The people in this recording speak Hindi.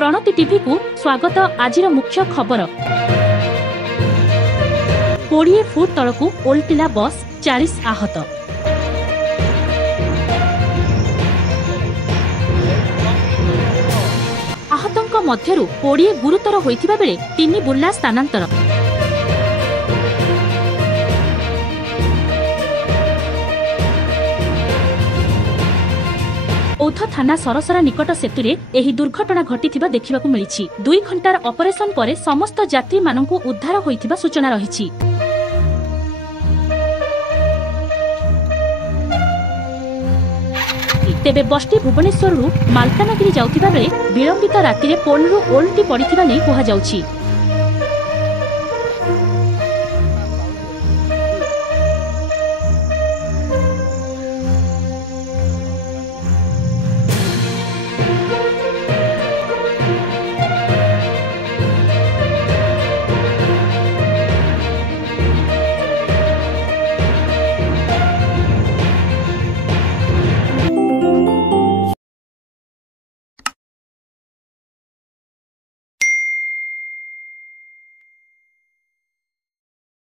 प्रणति टीवी को स्वागत। आज मुख्य खबर 20 फुट तलकू ओल्टिला बस 40 आहत। आहतंक मध्यरु 20 गुरुतर होइथिबा बेले 3 बुर्ला स्थानांतर। औथ थाना सरसरा निकट सेतुरे एही दुर्घटना घटिथिबा देखिबाकू मिलिछि। 2 घंटार ऑपरेशन परे समस्त यात्री माननकू उद्धार होइथिबा सूचना रहिछि। तेबे बसटी भुवनेश्वररू मालकानगिरी जाउथिबा बेले विलंबित रातिरे पोलरू ओल्टी पड़िथिबा नै कुहा जाउछि।